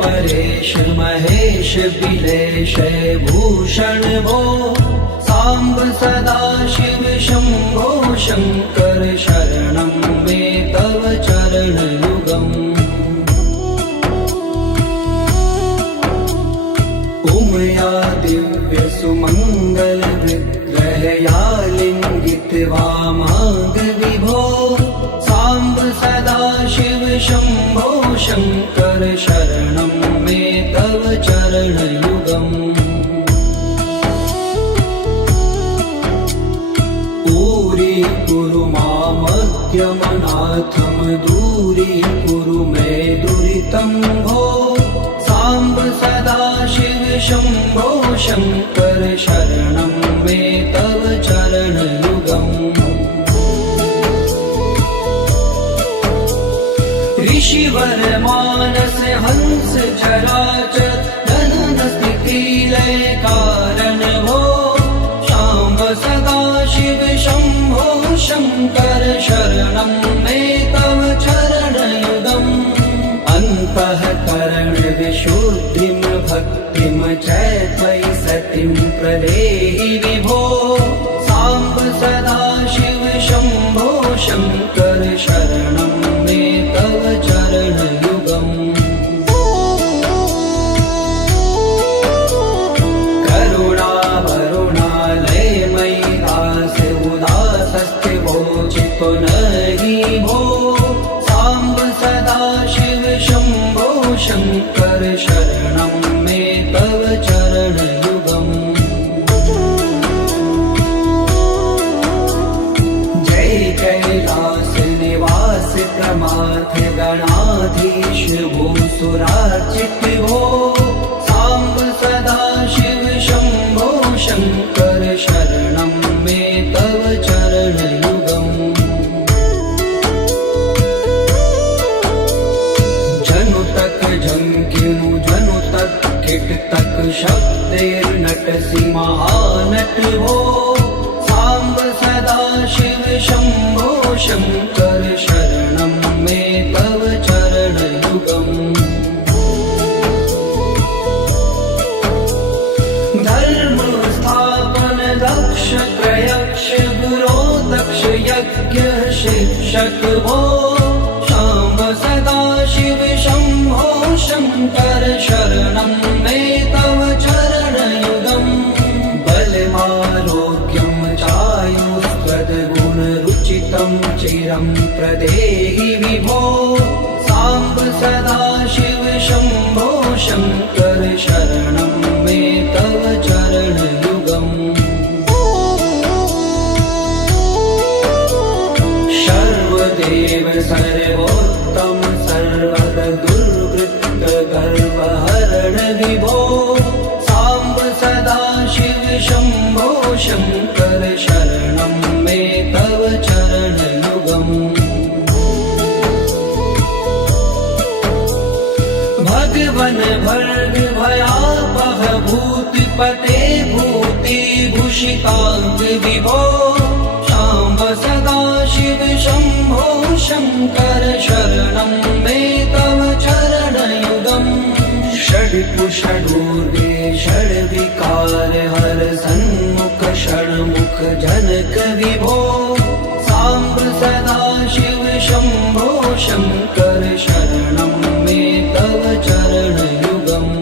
परेश महेश बिलेश भूषण भो सांब सदाशिव शंभो शंकर शरणं मे तव चरणयुगम् उमया दिव्य सुमंगल विग्रहया लिंगित वामांग विभो सांब सदाशिव शंभो शंकर शरणं मे तव चरणयुगम् कुरु मामद्यमनाथं दूरीकुरु मे दुरितं भो सांब सदाशिव शंभो शंकर शरणं मे तव चरणयुगम् ऋषिवर मानस हंस चराचर जनन स्थिति लय कारण भो सांब सदाशिव शंभो शंकर शरणं मे तव चरणयुगम् अन्तःकरण विशुद्धिं भक्तिं च त्वयि सतिं प्रदेहि विभो सांब सदाशिव शंभो शंकर शरणं मे तव चरणयुगम् करुणा वरुणालयमयि दास उदासस्थिवोचितो नहि भो सांब सदाशिव शंभो शंकर शरणं मे तव चरणयुगम् जय कैलास निवास प्रमाथ गणाधीश भूसुरार्चित भो सांब सदाशिव शंभो शंकर शरणं मे तव चरणयुगम् जनु तक झंकिनु जनु तक किट तक शब्देर्नटसि महानट भो सांब सदाशिव शंभो शंकर शरणं मे तव चरणयुगम् धर्म स्थापन दक्ष त्रयक्ष गुरो दक्ष यज्ञ शिक्षक भो सांब सदाशिव शंभो शंकर शरणं मे तव चरणयुगम् बलमारोग्यं चायुस्त्वद्गुणरुचितं चिरं प्रदेहि विभो सांब सदाशिव शंभो शंकर शरणं मे तव चरणयुगम् सर्वदेव सर्वोत्तम सर्वद दुर्वृत्त गर्वहरण विभो सांब सदाशिव शंभो शंकर शरणं मे तव चरणयुगम् भगवन भर्ग भयापह भूतिपते भूतिभूषितांग विभो सांब सदाशिव शंभो शंकर शरणं मे तव चरणयुगम् षड्पुषडूर्गे षड्विकार हर सन्मुख षण्मुख जनक विभो सांब सदाशिव शंभो शंकर शरणं मे तव चरणयुगम्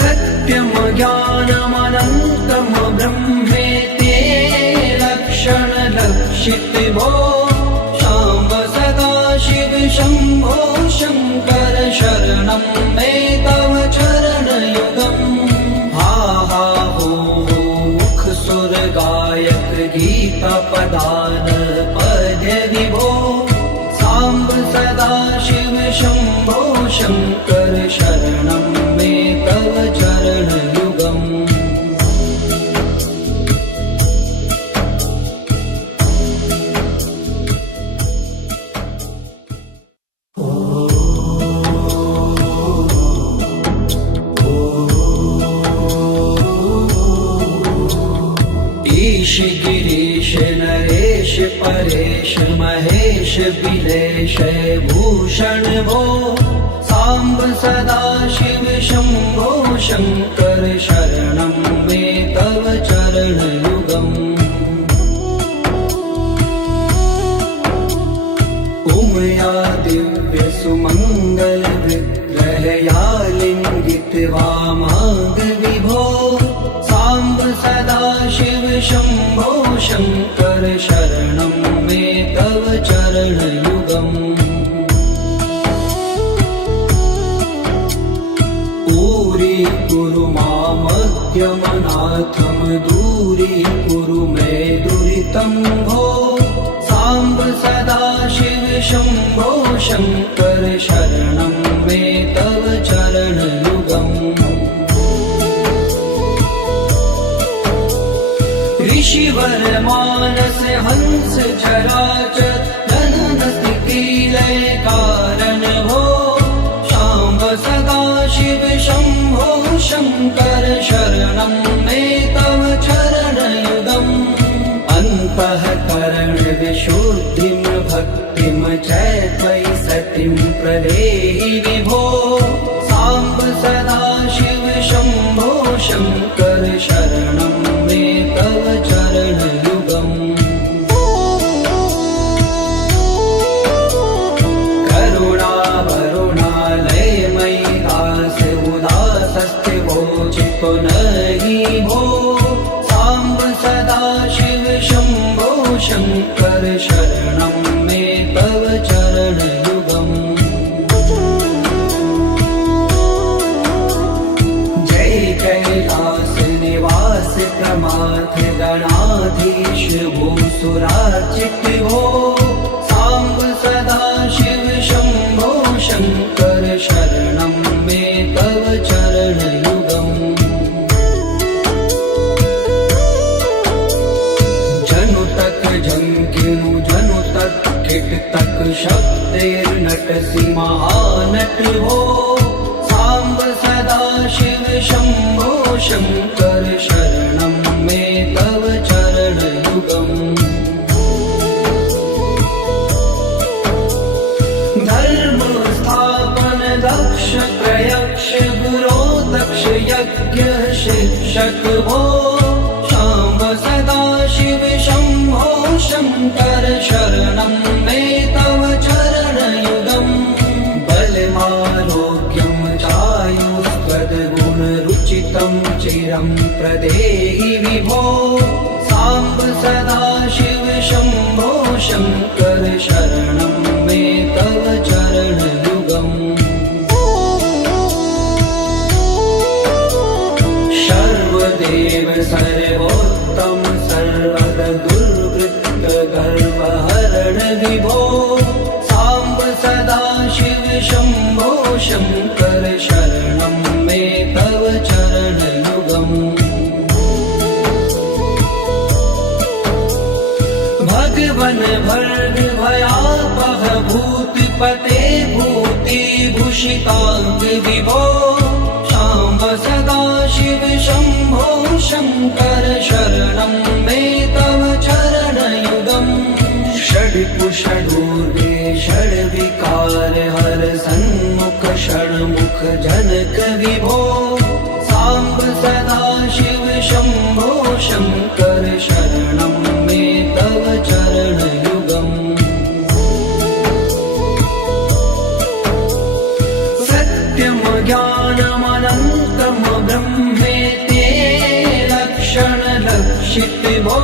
सत्यम ज्ञानमनन्तम ब्रह्मेते लक्षण लक्षित भो सांब सदाशिव शंभो शंकर शरणं मे तव चरणयुगम् हा हा हो मुख सुर गायक गीता पदान पद्य विभो सांब सदाशिव शंभो शंकर शरणं मे तव चरणयुगम् परेश महेश बिलेश भूषण भो सांब सदा शिव शंभो शंकर शरणं मे तव चरण युगम् उमया दिव्य सुमंगल विग्रहया लिंगित वामांग विभो सांब सदा शिव शंभो शंकर शरणं मे तव चरण युगम् पूरी कुरु मामज्ञमनाथम दूरी कुरु मे दुरितं भो सांब सदा शिव शंभो शंकर शरणं मे तव चरण युगम् ऋषिवर मानस हंस चराचर जनन स्थिति लय कारण भो शाम्ब सदा शिव शंभो शंकर शरणं मे तव चरण युगम् अन्तःकरण विशुद्धिं भक्तिं च त्वयि सतिं प्रदेहि विभो सांब सदा शिव शंभो शंकर शरणं मे तव चरण युगम् करुणा वरुणालयमयि दास उदासस्थिवो चित्तो नहि भो सांब सदा शिव शंभो शंकर शरणं मे तव चरण युगम् जय कैलास निवास प्रमाथ गणाधीश भूसुरार्चित भो सांब सदा शिव शंभो शंकर शरणं मे तव चरण युगम् जनु तक झंकिनु जनु तक खिट तक शब्देर्नटसि महानट भो सांब सदा शिव शंभो शंकर शरणं मे तव चरण युगम् धर्म स्थापन दक्ष प्रयक्ष गुरो दक्ष यज्ञ शिक्षक भो शाम्ब सदा शिव शंभो शंकर शरणं मे तव चरण युगम् बलमारोग्यं चायुस्त्वद्गुणरुचितं चिरं प्रदेहि विभो सांब सदा शिव शंभो शंकर शरणं मे तव चरण युगम् सर्वदेव सर्वोत्तम सर्वद दुर्वृत्त गर्वहरण विभो सांब सदा शिव शंभो शंकर शरणं मे तव चरण युगम् भगवन भर्ग भयापह भूतिपते भूति भूषितांग विभो शाम्ब सदा शिव शंभो शंकर शरणं मे तव चरण युगम् षड्कुषडूर्गे षड्विकार हर सन्मुख षण्मुख जनक विभो सांब सदा शिव शंभो शंकर शरणं मे तव चरण युगम् सत्यम ज्ञानमनन्तं ब्रह्मेते लक्षण लक्षित भो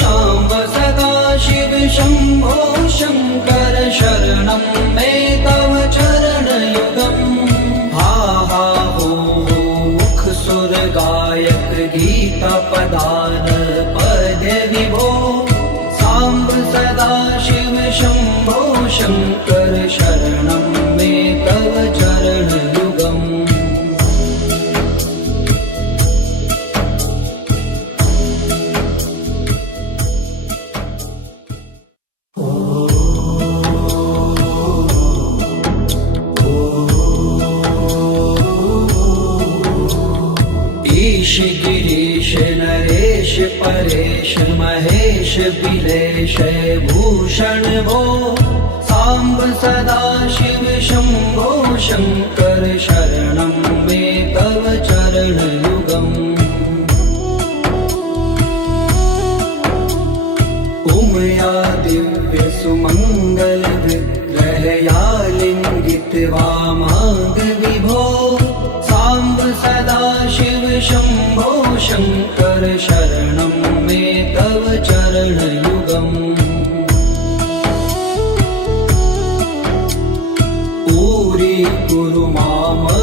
शाम्ब सदा शिव शंभो शंकर शरणं मे तव चरण युगम् हा हा हो मुख सुर गायक गीता पदान पद विभो सांब सदा शिव शंभो शंकर शरणं मे तव चरण युगम् ईश गिरीश नरेश परेश महेश बिलेश भूषण भो सांब सदा शिव शंभो शंकर शरणं मे तव चरण युगम् उमया दिव्य सुमंगल विग्रहया लिंगित वामांग विभो सांब सदा शिव शंभो शंकर शरणं मे तव चरण युगम् पूरी कुरु मामज्ञमनाथं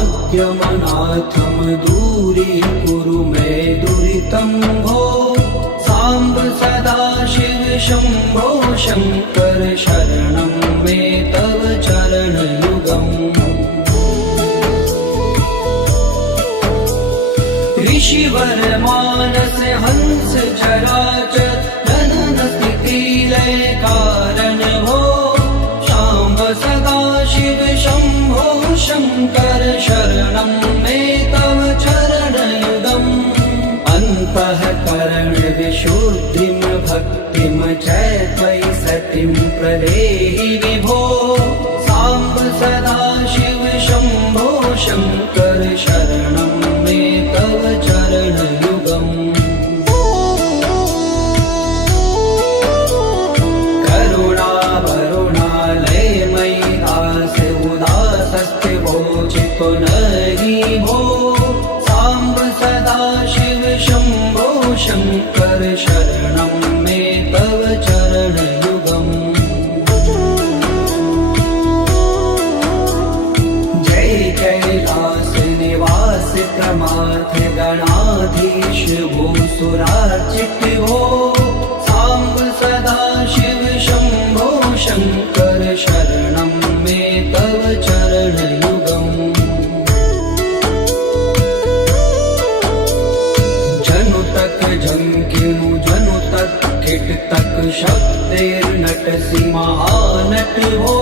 दूरी कुरु मे दुरितं भो सांब सदा शिव शंभो शंकर शरणं मे तव चरण युगम् ऋषिवर मानस हंस चराचर जनन स्थिति लय कारण भो शाम्ब सदा शिव शंभो शंकर शरणं मे तव चरण युगम् अन्तःकरण विशुद्धिं भक्तिं च त्वयि सतिं प्रदेहि विभो सांब सदा शिव शंभो शंकर शरणं मे तव चरण युगम् करुणा वरुणालय मयि दास उदासस्थिवोचितो नहि भो सांब सदा शिव शंभो शंकर शरणं मे तव चरण युगम् जय कैलास निवास प्रमाथ गणाधीश भूसुरार्चित भो सांब सदा शिव शंभो शंकर शरणं मे तव चरण युगम् जनु तक झंकिनु जनु तक खिट तक शब्देर्नट महानट हो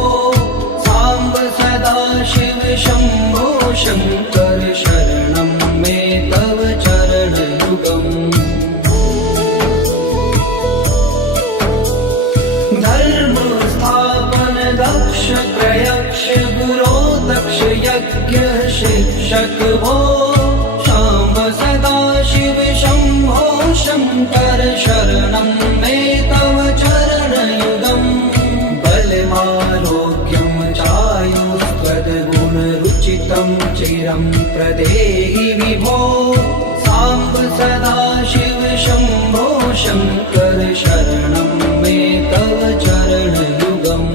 सांब सदा शिव शंभो शंकर शरणं मे तव चरण युगम् धर्म स्थापन दक्ष प्रयक्ष गुरो दक्ष यज्ञ शिक्षक भो शाम्ब सदा शिव शंभो शंकर शरणं मे तव चरण युगम् बलमारोग्यं चायुस्त्वद्गुणरुचितं चिरं प्रदेहि विभो सांब सदा शिव शंभो शंकर शरणं मे तव चरण युगम्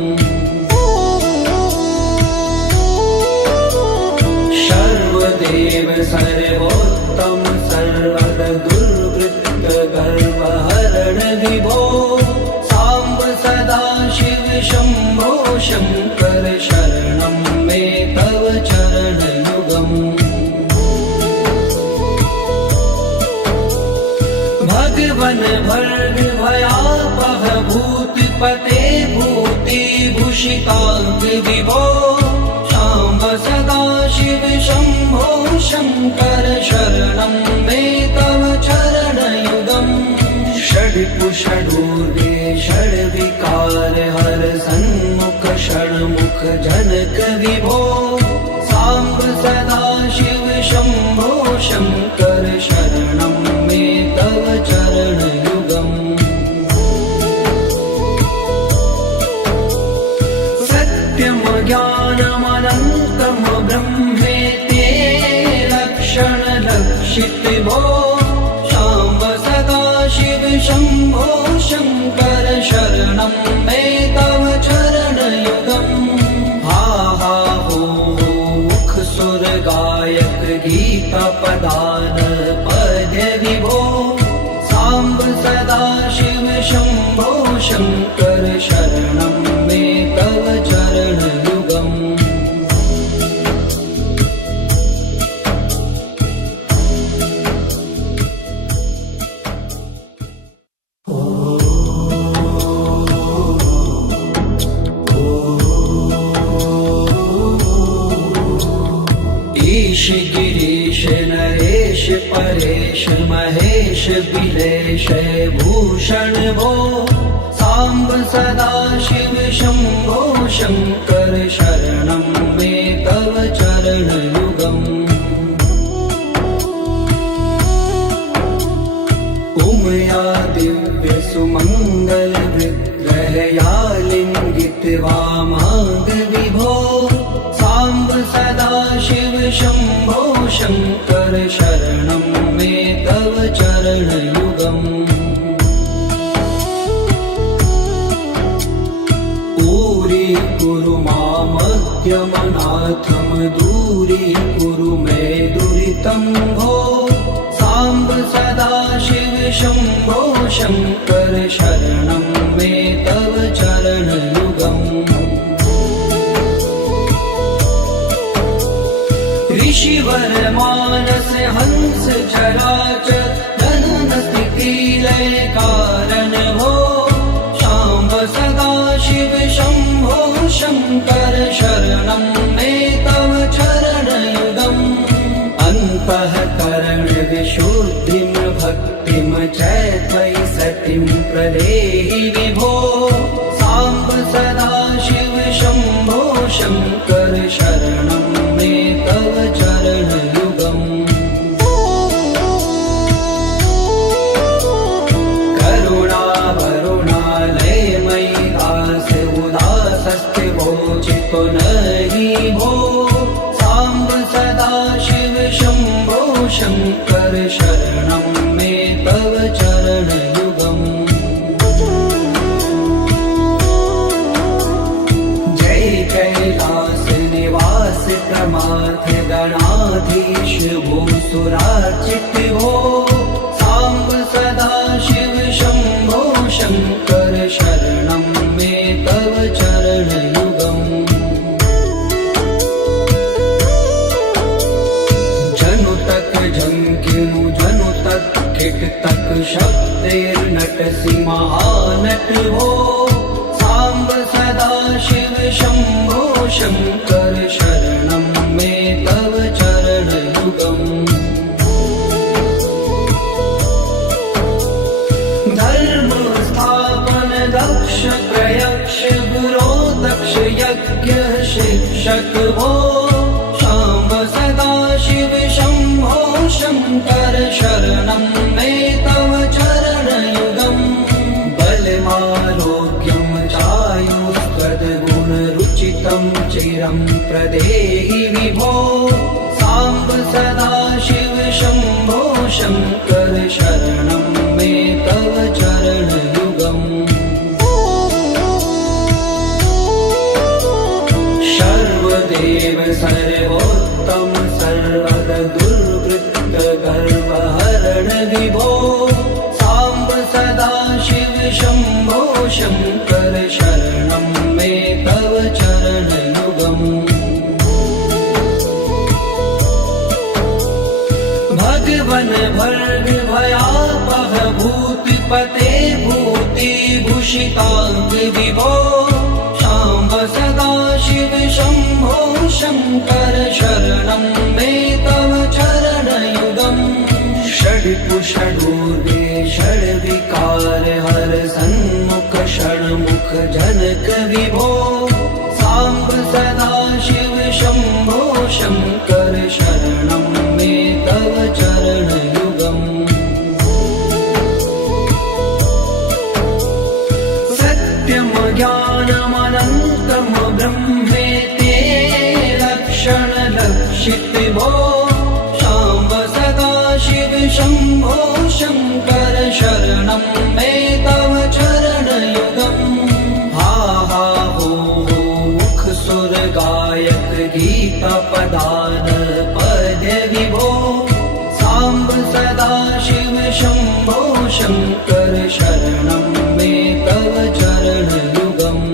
सर्वदेव सर्वोत्तम सर्वद दुर्वृत्त गर्वहरण विभो सांब सदा शिव शंभो शंकर शरणं मे तव चरण युगम् भगवन भर्ग भयापह भूतपते भूति भूषितांग विभो सांब सदा शिव शंभो शंकर शरणं मे तव चरण युगम् षड्कुषडूर्गे षड्विकार हर सन्मुख षण्मुख जनक विभो सांब सदा शिव शंभो शंकर शरणं मे तव चरण युगम् सत्यम ज्ञानमनन्तं ब्रह्मेते लक्षण लक्षित भो शाम्ब सदा शिव शंभो शंकर शरणं मे तव चरण युगम् हा हा हो मुख सुर गायक गीता पदान पद्य विभो सांब सदा शिव शंभो शंकर शरणं मे तव चरण युगम् ईश गिरीश नरेश देश परेश महेश बिलेश भूषण भो सांब सदा शिव शंभो शंकर शरणं मे तव चरण युगम् उमया दिव्य सुमंगल विग्रहया लिंगित वामांग विभो सांब सदा शिव शंभो शंकर शरणं मे तव चरण युगम् पूरी कुरु मामद्यमनाथम दूरी कुरु मे दुरितं भो सांब सदा शिव शंभो शंकर शरणं मे तव चरण युगम् ऋषिवर मानस हंस चराचर जनन स्थिति लय कारण भो शाम्ब सदा शिव शंभो शंकर शरणं मे तव चरण युगम् अन्तःकरण विशुद्धिं भक्तिं च त्वयि सतिं प्रदेहि विभो सांब सदा शिव शंभो शंकर शरणं मे तव चरण युगम् करुणा वरुणालय मयि दास उदासस्थिवोचितो नहि भो सांब सदा शिव शंभो शंकर शरणं मे तव चरण युगम् जय कैलास निवास प्रमाथ गणाधीश भूसुरार्चित भो सांब सदा शिव शंभो शंकर शरणं मे तव चरण युगम् जनु तक झंकिनु जनु तक खिट तक शब्देर्नटसि महानट भो सांब सदा शिव शंभो शंकर शरणं मे तव चरण युगम् धर्म स्थापन दक्ष प्रयक्ष गुरो दक्ष यज्ञ शिक्षक भो शाम्ब सदा शिव शंभो शंकर शरणं मे तव चरण युगम् बलमारोग्यं चायुस्त्वद्गुण रुचितं चिरं प्रदेहि विभो सांब सदा शिव शंभो शंकर शरणं मे तव चरण युगम् सर्वदेव सर्वोत्तम सर्वद दुर्वृत्त गर्वहरण विभो सांब सदा शिव शंभो शंकर शरणं मे तव चरण युगम् भगवन भर्ग भयापह भूतिपते भूति भूषितांग विभो शाम्ब सदा शिव शंभो शंकर शरणं मे तव चरण युगम् षड्पुषडूर्वे षड्विकार हर सन्मुख षण्मुख जनक विभो सांब सदा शिव शंभो शंकर शरणं मे तव चरण युगम् सत्यम ज्ञानमनन्तं ब्रह्मेते लक्षण लक्षित भो शाम्ब सदा शिव शंभो शंकर शरणं मे तव चरण युगम् हा हा हो मुख सुर गायक गीता पदान पद विभो सांब सदा शिव शंभो शंकर शरणं मे तव चरण युगम्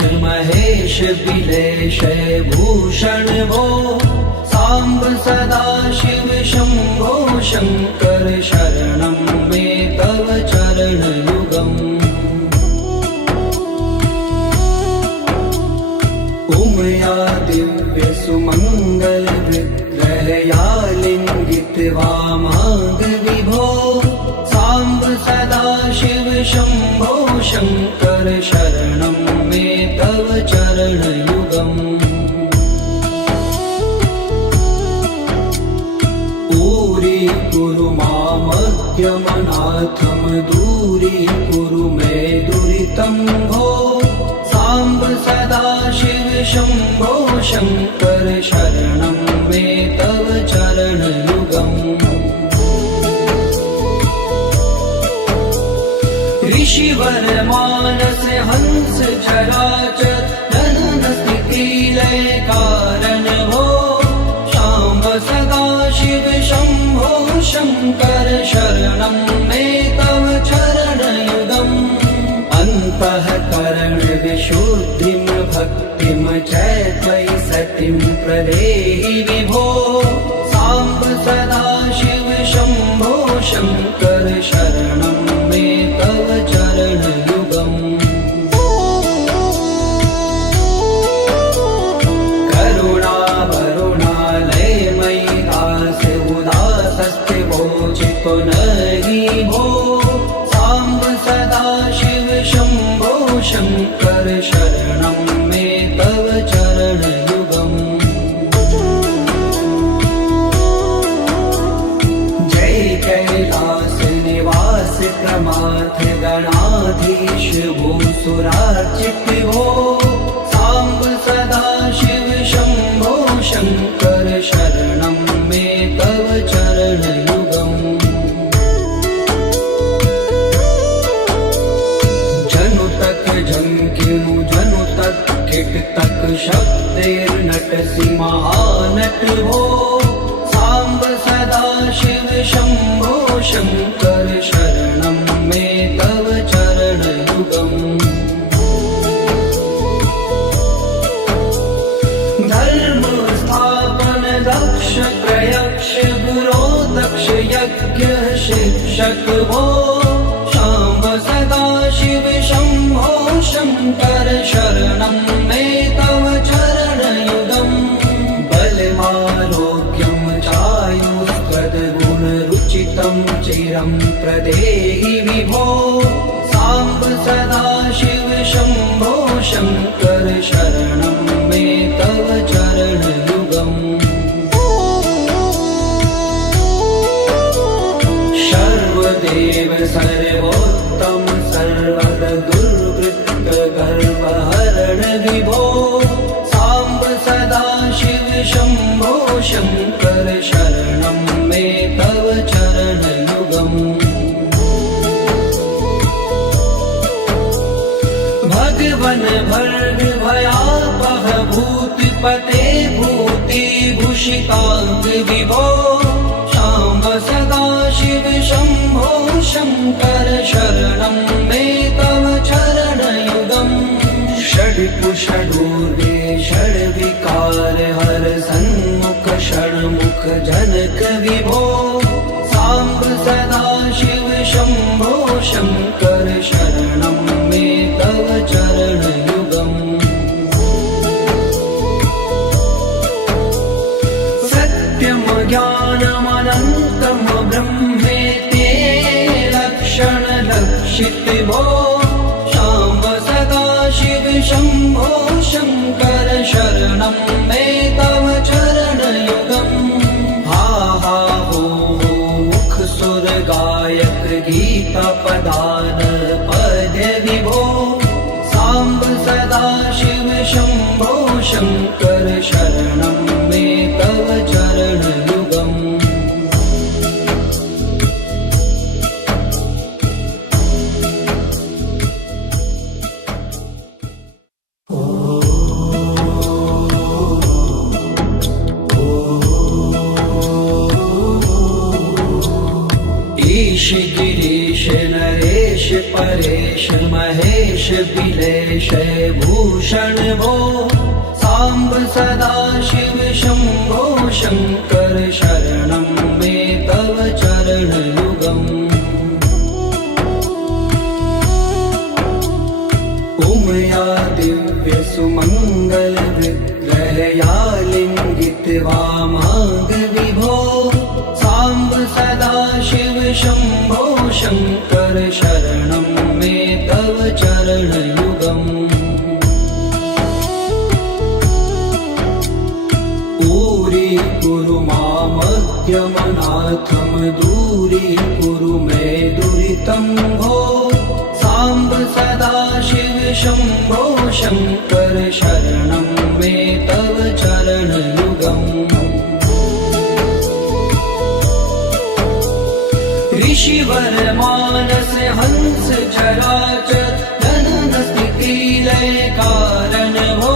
परेश महेश बिलेश भूषण भो सांब सदा शिव शंभो शंकर शरणं मे तव चरण युगम् उमया दिव्य सुमंगल विग्रहया लिंगित वामांग विभो सांब सदा शिव शंभो शंकर शरणं मे तव चरण युगम् पूरी कुरु मामज्ञमनाथम दूरी कुरु मे दुरितं भो सांब सदा शिव शंभो शंकर शरणं मे तव चरण युगम् ऋषिवर मानस हंस चराचर जनन स्थिति लय कारण भो शांब सदा शिव शंभो शंकर शरणं मे तव चरण युगम् अन्तःकरण विशुद्धिं भक्तिं च त्वयि सतिं प्रदेहि विभो सांब सदा शिव शंभो शंकर शरणं मे तव चरण युगम् करुणा वरुणालय मयि दास उदासस्ते वोचितो नहि भो सांब सदा शिव शंभो शंकर शरणं मे तव चरण युगम् जय कैलास निवास प्रमाथ गणाधीश भूसुरार्चित भो सांब सदा शिव शंभो शंकर शरणं मे तव चरण युगम् जनु तक झंकिनु जनु तक किट तक शब्देर्नटसि महानट भो सांब सदा शिव शंभो शंकर शरणं मे तव चरण युगम् धर्म स्थापन दक्ष प्रयक्ष गुरो दक्ष यज्ञ शिक्षक भो शांब सदा शिव शंभो शंकर शरणं मे तव चरण युगम् बलमारोग्यं चायुष्कद्गुण रुचितं चिरं प्रदेहि विभो सांब सदा शिव शंभो शंकर शरणं मे तव चरण युगम् सर्वदेव सर्वोत्तम सर्वद दुर्वृत्त गर्वहरण विभो सांब सदा शिव शंभो शंकर शरणं मे तव चरण युगम् भगवन भर्ग भयापह भूतिपते भूति भूषितांग विभो सांब सदा शिव शंभो शंकर शरणं मे तव चरण युगम् षड्कुषडूर्गे षड्विकार हर सन्मुख षण्मुख जनक विभो सांब सदा शिव शंभो शंकर शरणं मे तव चरण युगम् सत्यं ज्ञानमनन्तं ब्रह्मेते लक्षण लक्षित भो सांब सदा शिव शंभो शंकर शरणं मे तव चरण युगम् हा हा हो मुख सुर गायक गीता पदान पद विभो सांब सदा शिव शंभो शंकर शरणं मे तव चरण युगम् ईश गिरीश नरेश परेश महेश बिलेश विलेशय भूषण भो साम्ब सदाशिव शम्भो शङ्कर शरणं मे तव चरणयुगम् उमया दिव्य सुमङ्गल विग्रहया लिङ्गित वामाङ्ग विभो साम्ब सदाशिव शम्भो शङ्कर शरणं मे तव चरणयुगम् दूरी मामद्यमनाथं दूरीकुरु मे दुरितं भो साम्ब सदाशिव शम्भो शङ्कर शरणं मे तव चरणयुगम् ऋषिवर मानस हंस चराचर जनन स्थिति लय कारण भो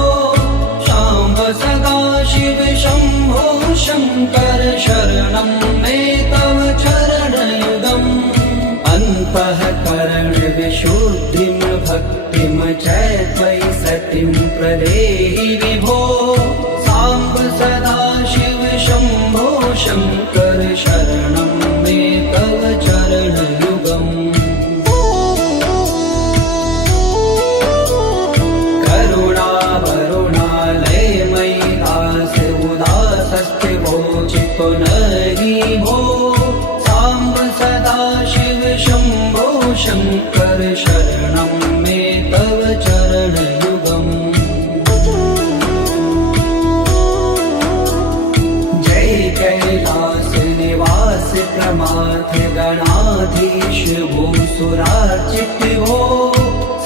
शाम्ब सदाशिव शम्भो शङ्कर शरणं मे तव चरणयुगम् अन्तःकरण विशुद्धिं भक्तिं च त्वयि सतिं प्रदेहि विभो साम्ब सदाशिव शम्भो शङ्कर शरणं मे तव चरणयुगम् पुनरि भो साम्ब सदाशिव शम्भो शङ्कर शरणं मे तव चरणयुगम् जय कैलास निवास प्रमाथ गणाधीश भूसुरार्चित भो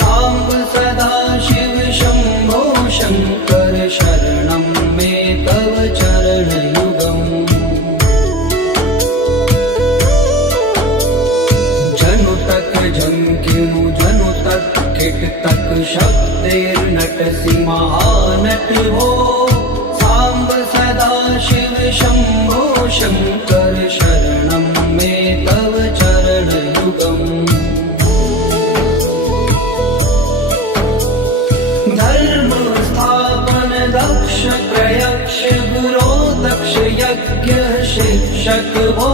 साम्ब सदाशिव शम्भो शङ्कर शरणं मे तव चरणयुगम् झंकिनु जनु तक किट तक शब्देर्नटसि महानट भो साम्ब सदाशिव शम्भो शङ्कर शरणं मे तव चरणयुगम् धर्म स्थापन दक्ष प्रयक्ष गुरो दक्ष यज्ञ शिक्षक भो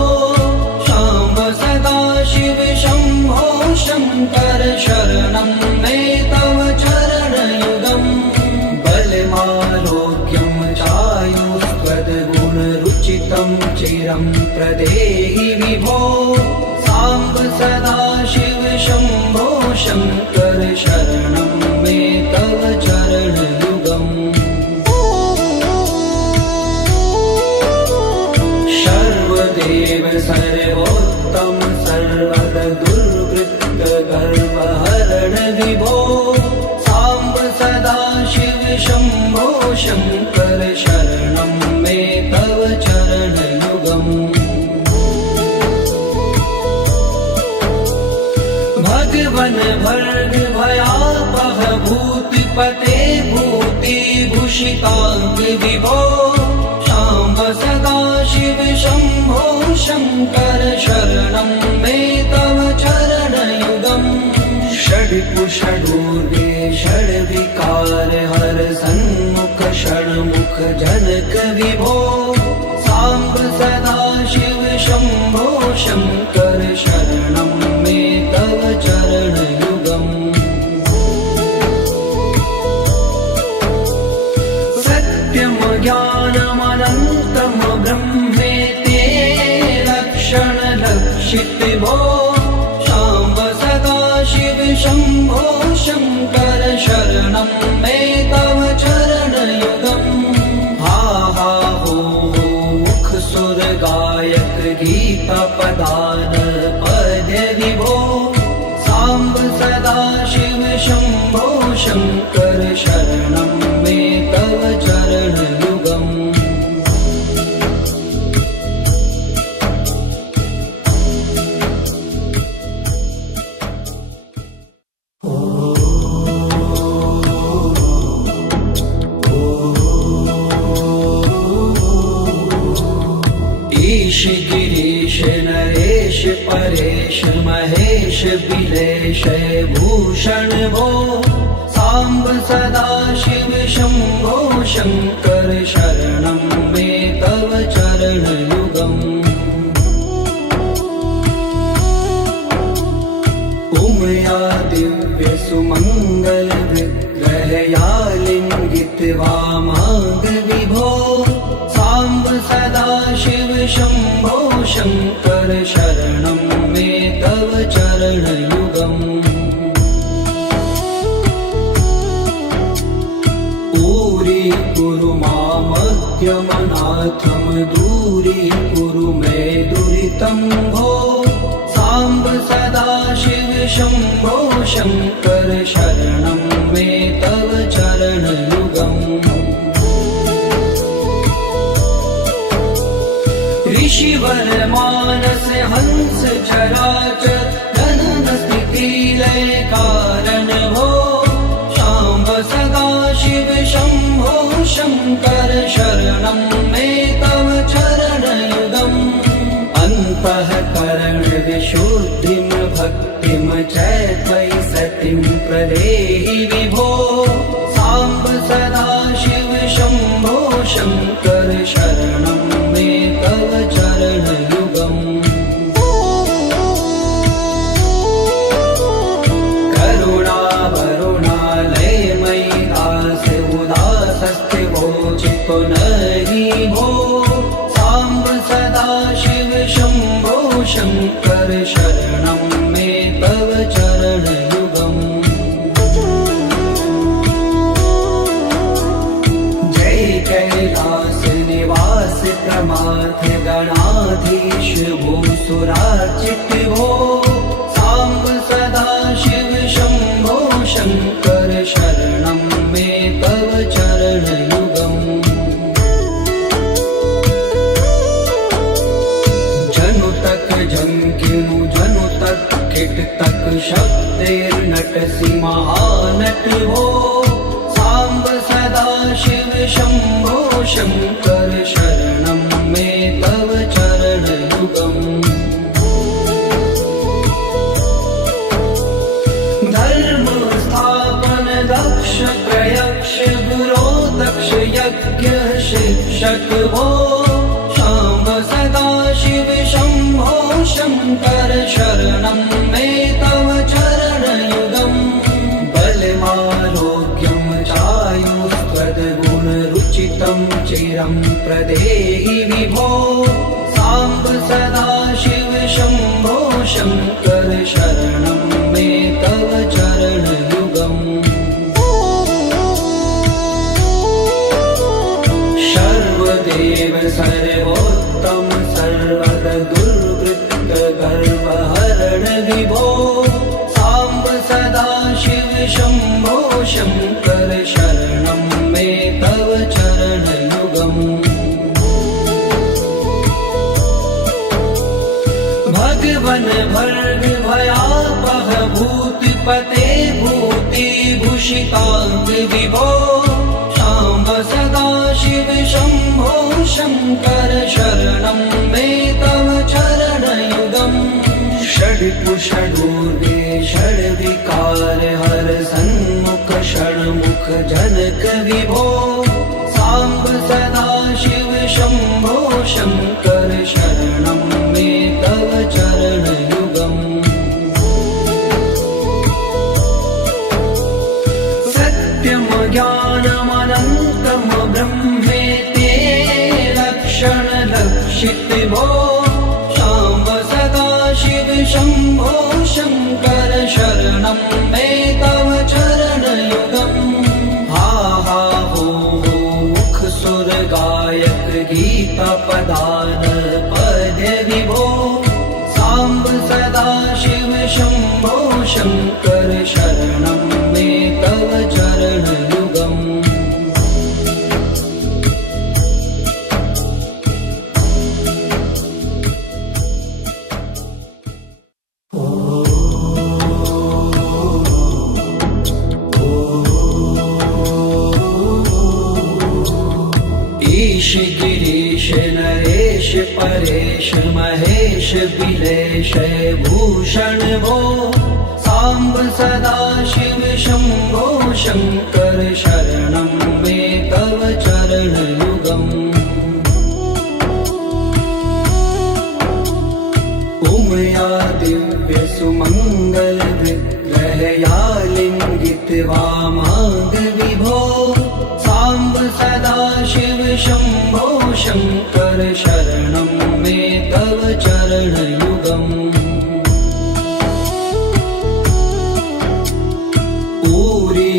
शाम्ब सदाशिव शम्भो शङ्कर शरणं मे तव चरणयुगम् बलमारोग्यं चायुष्पदगुणरुचितं चिरं प्रदेहि विभो साम्ब सदाशिव शम्भो शङ्कर शरणं मे तव चरणयुगम् सर्वदेव सर्वोत्तम सर्वद दुर्वृत्त गर्वहरण विभो साम्ब सदाशिव शम्भो शङ्कर शरणं मे तव चरणयुगम् भगवन् भर्ग भयापह भूतिपते भूतिभूषिताङ्ग विभो साम्ब सदाशिव शम्भो शङ्कर शरणं मे तव चरणयुगम् षड्कुषडूर्गे षड्विकार हर सन्मुख षण्मुख जनक विभो साम्ब सदाशिव शम्भो शङ्कर शरणं मे तव चरणयुगम् सत्यं ज्ञानमनन्तं ब्रह्मेते लक्षणलक्षित भो शाम्ब सदाशिव शम्भो शङ्कर शरणं मे तव चरणयुगम् हा हा हो मुख सुर गायक गीता पदान पद्य विभो साम्ब सदाशिव शम्भो शङ्कर शरणं मे तव चरणयुगम् ईश गिरीश नरेश परेश महेश बिलेश भूषण भो साम्ब सदा शिव शम्भो शङ्कर शरणं मे तव चरणयुगम् उमया दिव्य सुमङ्गल विग्रहया लिङ्गित वामाङ्ग विभो साम्ब सदा शिव शम्भो शङ्कर शरणं मे तव चरणयुगम् कुरु मामद्यमनाथं दूरीकुरु मे दुरितं भो साम्ब सदा शिव शम्भो शङ्कर शरणं मे तव चरणयुगम् ऋषिवर मानस हंस चराचर जनन स्थिति लय कारण हो शाम्ब सदा शिव शम्भो शङ्कर शरणं मे तव चरणयुगम् अन्तःकरण विशुद्धिं भक्तिं च त्वयि सतिं प्रदेहि विभो साम्ब सदा शिव शम्भो शङ्कर शरणं मे तव चरणयुगम् नहि भो साम्ब सदा शिव शम्भो शङ्कर शरणं मे तव चरणयुगम् जय कैलास निवास प्रमाथ गणाधीश भूसुराचित भो साम्ब सदा शिव शम्भो शङ्कर शरणं मे तव चरणयुगम् झंकिनु जनु तक किट तक शब्देर्नटसि महानट हो साम्ब सदा शिव शम्भो शङ्कर शरणं मे तव चरणयुगम् धर्म स्थापन दक्ष प्रयक्ष गुरो दक्ष यज्ञ शिक्षक हो शाम्ब सदा शिव शम्भो शङ्कर शरणं मे तव चरणयुगम् बलमारोग्यं चायुस्त्वद्गुणरुचितं चिरं प्रदेहि विभो साम्ब सदा शिव शम्भो शङ्कर शरणं मे तव चरणयुगम् सर्वदेव सर्वोत्तम सर्वद दुर्वृत्त गर्वहरण विभो साम्ब सदा शिव शम्भो शङ्कर शरणं मे तव चरणयुगम् भगवन् भर्ग भयापह भूतिपते भूतिभूषिताङ्ग विभो साम्ब सदा शिव शम्भो शङ्कर शरणं मे तव चरणयुगम् षड्पुषडूर्गे षड्विकार हर सन्मुख षण्मुख जनक विभो साम्ब सदा शिव शम्भो शङ्कर शरणं मे तव चरणयुगम् सत्यं ज्ञानमनन्तं ब्रह्मेते लक्षणलक्षित भो शाम्ब सदा शिव शम्भो शङ्कर शरणं मे तव चरणयुगम् हा हा हो मुख सुर गायक गीता पदान पद्य विभो साम्ब सदा शिव शम्भो शङ्कर शरणं मे तव चरणयुगम् ईश गिरीश नरेश परेश महेश बिलेश भूषण भो साम्ब सदा शिव शम्भो शङ्कर शरणं मे तव चरणयुगम् उमया दिव्यसुमङ्गलविग्रहया लिङ्गितवामाङ्ग विभो साम्ब सदाशिव शम्भो शङ्कर शरणं मे तव चरणयुगम् दूरी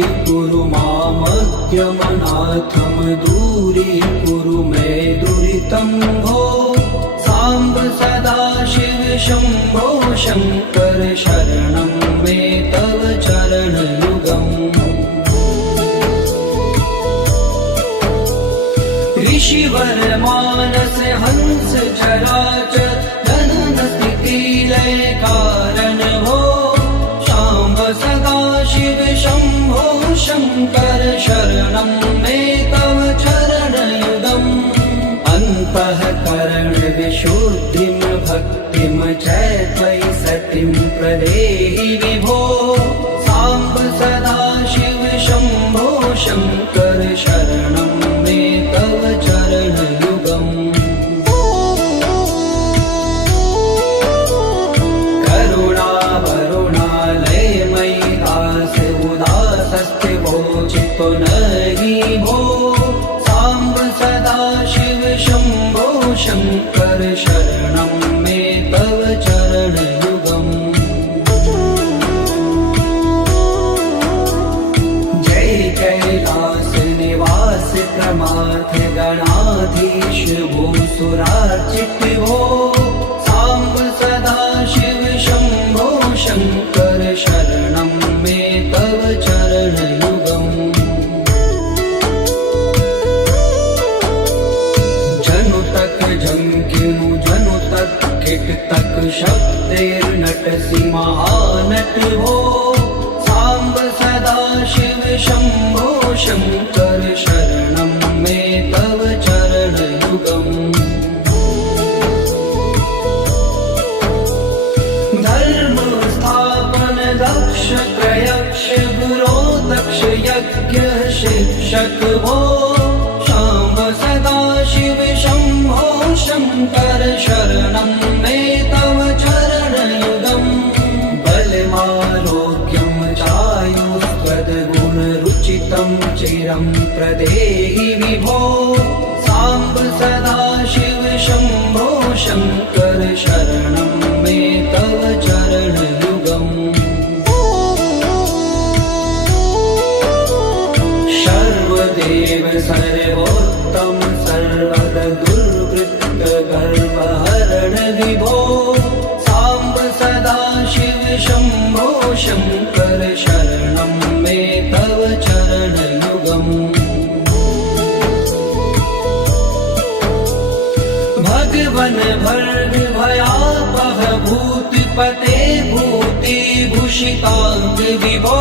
मामज्ञमनाथं दूरीकुरु मे दुरितं भो साम्ब सदाशिव शम्भो शङ्कर शरणं मे तव चरणयुगम् ऋषिवर मानस हंस चराचर जनन स्थिति लय कारण भो शाम्ब सदाशिव शम्भो शङ्कर शरणं मे तव चरणयुगम् अन्तःकरण विशुद्धिं भक्तिं च त्वयि सतिं प्रदेहि विभो साम्ब सदाशिव शम्भो शङ्कर शरणं मे तव चरणयुगम् चित्तो नहि भो साम्ब सदाशिव शम्भो शङ्कर शरणं मे तव चरणयुगम् जय कैलास निवास प्रमाथ गणाधीश भूसुरार्चित भो साम्ब सदाशिव शम्भो शङ्कर शरणं मे तव चरणयुगम् तक शब्दैर्नटसि महानट भो साम्ब सदाशिव शम्भो शङ्कर शरणं मे तव चरणयुगम् धर्म स्थापन दक्ष प्रयक्ष गुरो दक्ष यज्ञ शिक्षक भो शाम्ब सदाशिव शम्भो शङ्कर शरणं मे तव चरणयुगम् बलमारोग्यं चायुस्त्वद्गुणरुचितं चिरं प्रदेहि विभो साम्ब सदाशिव शम्भो शङ्कर शरणं मे तव चरणयुगम् सर्वदेव सर्वोत्तम सर्वद दुर्वृत्त गर्वहरण विभो साम्ब सदाशिव शम्भो शङ्कर शरणं मे तव चरणयुगम् भगवन् भर्ग भयापह भूतिपते भूतिभूषिताङ्ग विभो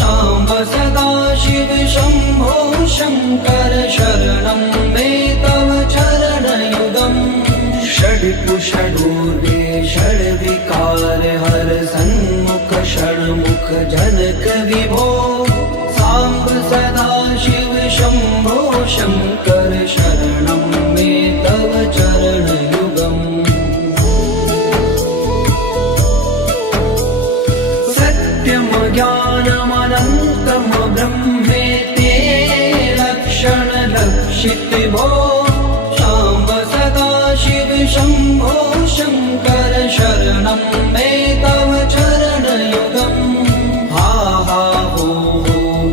शाम्ब सदाशिव शम्भो शङ्कर शरणं मे तव चरणयुगम् षड्कुषडूर्वे षड्विकार हर सन्मुख षण्मुख जनक विभो साम्ब सदाशिव शम्भो शङ्कर शरणं मे तव चरणयुगम् सत्यं ज्ञानमनन्तं ब्रह्मेते लक्षणलक्षित भो शाम्ब सदाशिव शम्भो शङ्कर शरणं मे तव चरणयुगम् हा हा हो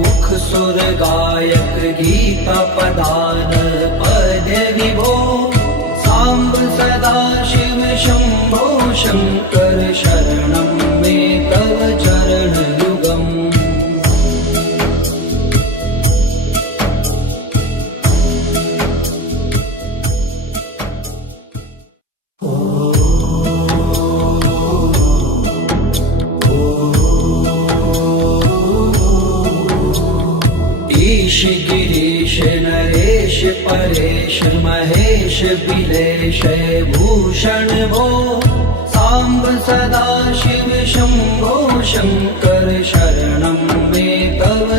मुख सुर गायक गीता पदान पद विभो साम्ब सदाशिव शम्भो शङ्कर शरणं मे तव चरणयुगम् ईश गिरीश नरेश परेश महेश बिलेश भूषण भो साम्ब सदाशिव शम्भो शङ्कर शरणं मे तव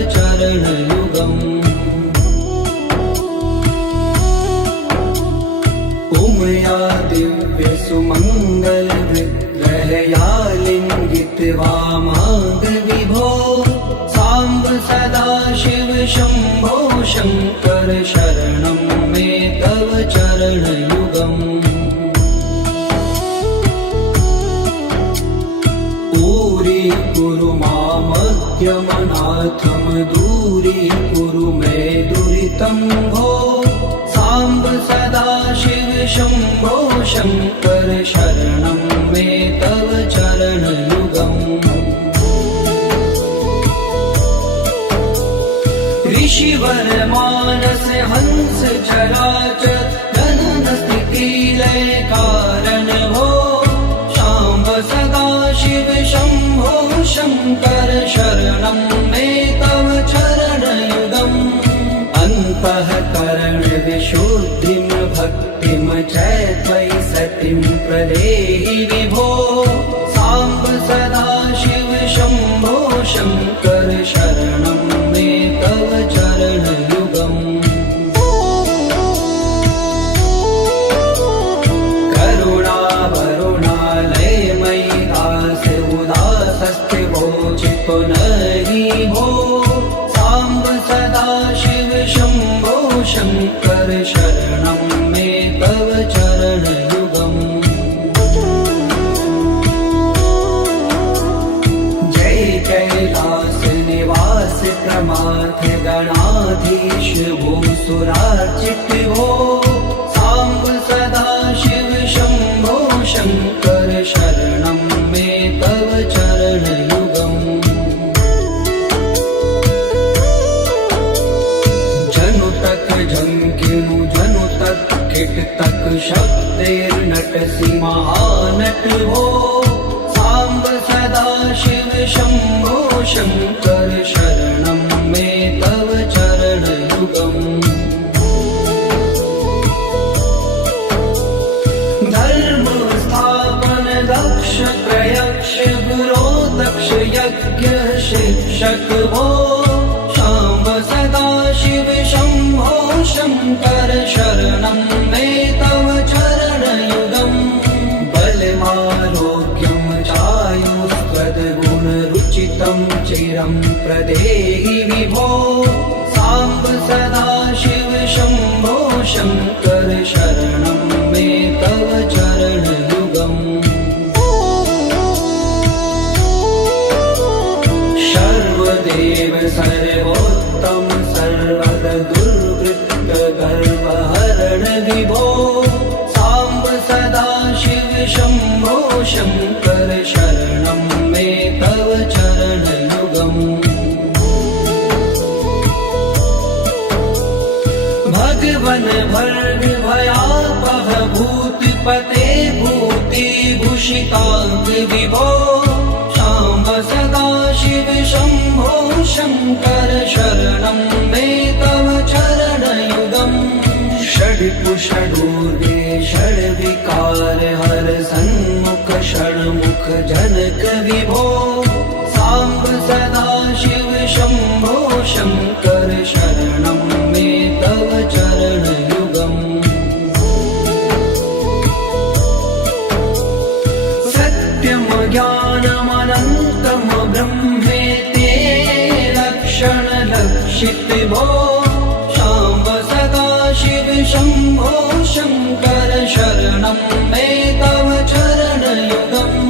शम्भो शङ्कर शरणं मे तव चरणयुगम् दूरीकुरु मामद्यमनाथं दूरीकुरु मे दुरितं भो साम्ब सदाशिव शम्भो शङ्कर शरणं मे तव चरणयुगम् ऋषिवर मानस हंस चराचर जनन स्थिति लय कारण भो शाम्ब सदाशिव शम्भो शङ्कर शरणं मे तव चरणयुगम् अन्तःकरण विशुद्धिं भक्तिं च त्वयि सतिं प्रदेहि विभो साम्ब सदाशिव शम्भो शङ्कर शरणं मे तव चरणयुगम् करुणावरुणालयमयि दास उदासस्थिवो चित्तो नहि भो साम्ब सदाशिव शम्भो शङ्कर शरणं मे तव चरणयुगम् जय कैलास निवास प्रमाथ गणाधीश भूसुरार्चित भो साम्ब सदाशिव शम्भो शङ्कर शरणं मे तव चरणयुगम् जनुतक झंकिनु जनुतक किटतक शब्दैर्नटसि महानट भो साम्ब सदाशिव शम्भो शङ्कर शरणं मे तव चरणयुगम् धर्म स्थापन दक्ष प्रयक्ष गुरो दक्ष यज्ञ शिक्षक भो शाम्ब सदाशिव शम्भो शङ्कर शरणं मे तव चरणयुगम् बलमारोग्यं चायुस्त्वद्गुणरुचितं चिरं प्रदेहि विभो साम्ब सदाशिव शम्भो शङ्कर शरणं मे तव चरणयुगम् सर्वदेव सर्वोत्तम सर्वद दुर्वृत्त गर्वहरण विभो साम्ब सदाशिव शम्भो शङ्कर शरणं मे तव चरणयुगम् भगवन भर्ग भयापह भूतिपते भूतिभूषिताङ्ग विभो शाम्ब सदाशिव शम्भो शङ्कर शरणं मे तव चरणयुगम् षड्कुषडूर्गे षड्विकार हर सन्मुख षण्मुख जनक विभो साम्ब सदाशिव शम्भो शङ्कर शरणं मे तव चरणयुगम् सत्यं ज्ञानमनन्तं ब्रह्मेते लक्षणलक्षित भो शाम्ब सदाशिव शम्भो शङ्कर शरणं मे तव चरणयुगम्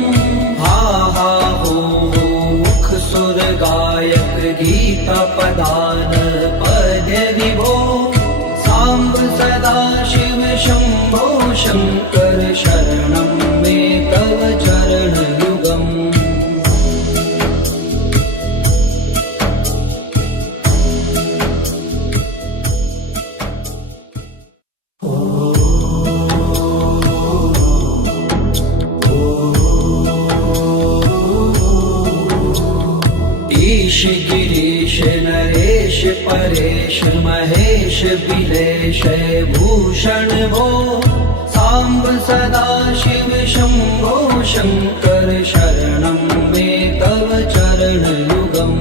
हा हा हो मुख सुर गायक गीता पदान पद्य विभो साम्ब सदाशिव शम्भो शङ्कर शरणं मे तव चरणयुगम् ईश गिरीश नरेश परेश महेश बिलेश भूषण भो साम्ब सदाशिव शम्भो शङ्कर शरणं मे तव चरणयुगम्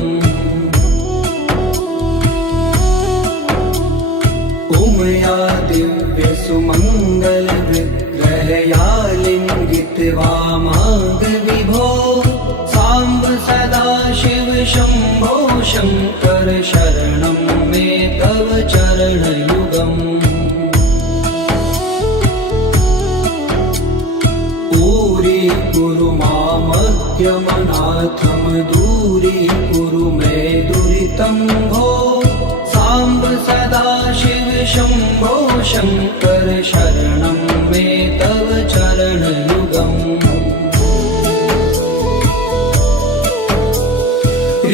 उमया दिव्य सुमङ्गल विग्रहया लिङ्गित वामाङ्ग विभो साम्ब सदाशिव शम्भो शङ्कर शरणं मे तव चरणयुगम् दूरीकुरु मामद्यमनाथं दूरीकुरु मे दुरितं भो साम्ब सदा शिव शम्भो शङ्कर शरणं मे तव चरणयुगम्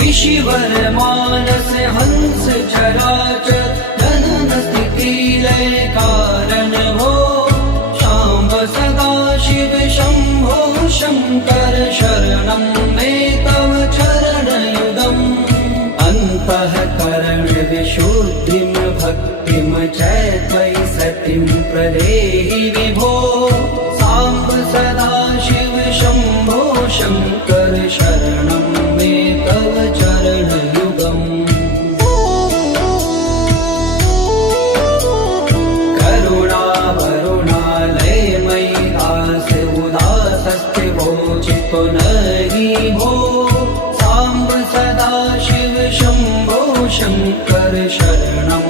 ऋषिवर मानस हंस चराचर जनन स्थिति लय कारण हो शाम्ब सदा शिव शम्भो शङ्कर शरणं मे तव चरणयुगम् अन्तःकरण विशुद्धिं भक्तिं च त्वयि सतिं प्रदेहि विभो साम्ब सदा शिव शम्भो शङ्कर शरणं मे तव चरणयुगम् करुणा वरुणालयमयि दास उदासस्थिवोचितो नहि भो साम्ब सदा शिव शम्भो शङ्कर शरणं